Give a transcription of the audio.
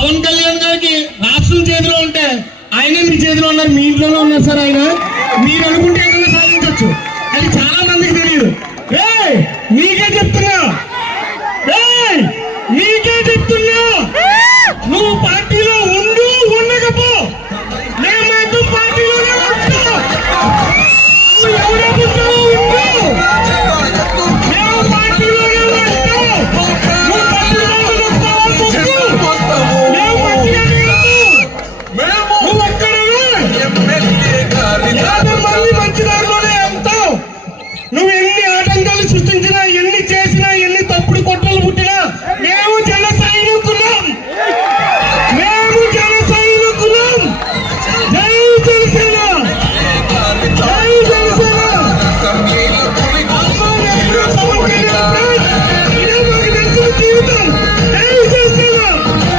పవన్ కళ్యాణ్ గారికి రాష్ట్రం చేతిలో ఉంటే ఆయన మీ చేతిలో ఉన్నారు, మీ ఇంట్లోనే ఉన్నారు సార్. ఆయన మీరు అనుకుంటే